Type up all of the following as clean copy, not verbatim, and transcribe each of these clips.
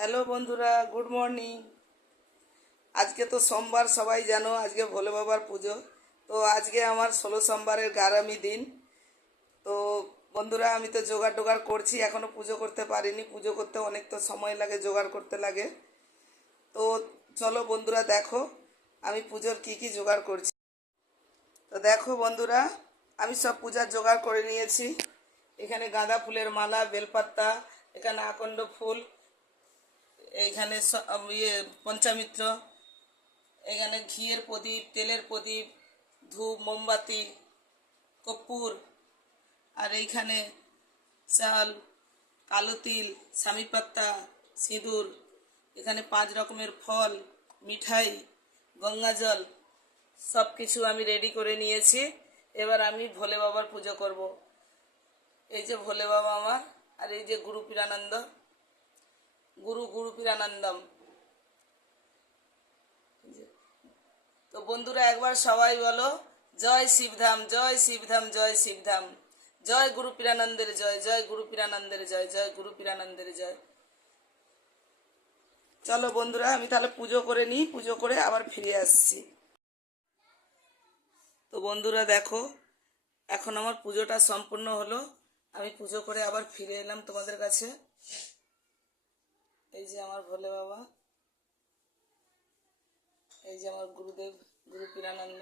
Hello বন্ধুরা, good morning. আজকে তো সোমবার, সবাই জানো আজকে ভোলে বাবার পুজো। তো আজকে আমার 16 সোমবারের গারামি দিন। তো বন্ধুরা, আমি তো জোগাড় টোগাড় করছি, এখনও পুজো করতে পারিনি। পুজো করতে অনেক তো সময় লাগে, জোগাড় করতে লাগে। তো চলো বন্ধুরা, দেখো আমি পুজোর কি কি জোগাড় করছি। তো দেখো বন্ধুরা, আমি সব পূজার জোগাড় করে নিয়েছি। এখানে গাঁদা ফুলের মালা, বেলপাতা, এখানে আকন্দ ফুল, এইখানে পঞ্চামিত্র, এখানে ঘিয়ের প্রদীপ, তেলের প্রদীপ, ধূপ, মোমবাতি, কর্পূর, আর এইখানে চাল, কালো তিল, স্বামী পাত্তা, সিঁদুর, এখানে 5 রকমের ফল, মিঠাই, গঙ্গা জল, সব কিছু আমি রেডি করে নিয়েছি। এবার আমি ভোলে বাবার পুজো করব। এই যে ভোলে বাবা আমার, আর এই যে গুরু পীরানন্দ, গুরু পীরানন্দম। তো বন্ধুরা, একবার সবাই বলো, জয় শিবধাম, জয় শিবধাম, জয় শিবধাম, জয় গুরু পীরানন্দের জয়, জয় গুরু পীরানন্দের জয়, জয় গুরু পীরানন্দের জয়। চলো বন্ধুরা, আমি তাহলে পুজো করে নিই, পুজো করে আবার ফিরে আসছি। তো বন্ধুরা দেখো, এখন আমার পুজোটা সম্পূর্ণ হলো। আমি পুজো করে আবার ফিরে এলাম তোমাদের কাছে। এই যে আমার ভোলে বাবা, এই যে আমার গুরুদেব গুরু পীরানন্দ।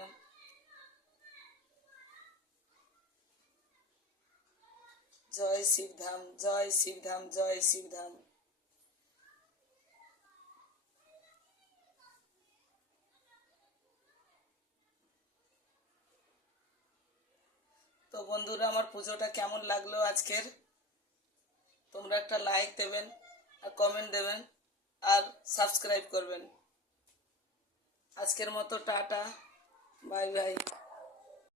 জয় শিবধাম, জয় শিবধাম, জয় শিবধাম। তো বন্ধুরা, আমার পুজোটা কেমন লাগলো আজকের, তোমরা একটা লাইক দেবেন, আর কমেন্ট দেবেন, আর সাবস্ক্রাইব করবেন। আজকের মতো টাটা, বাই বাই।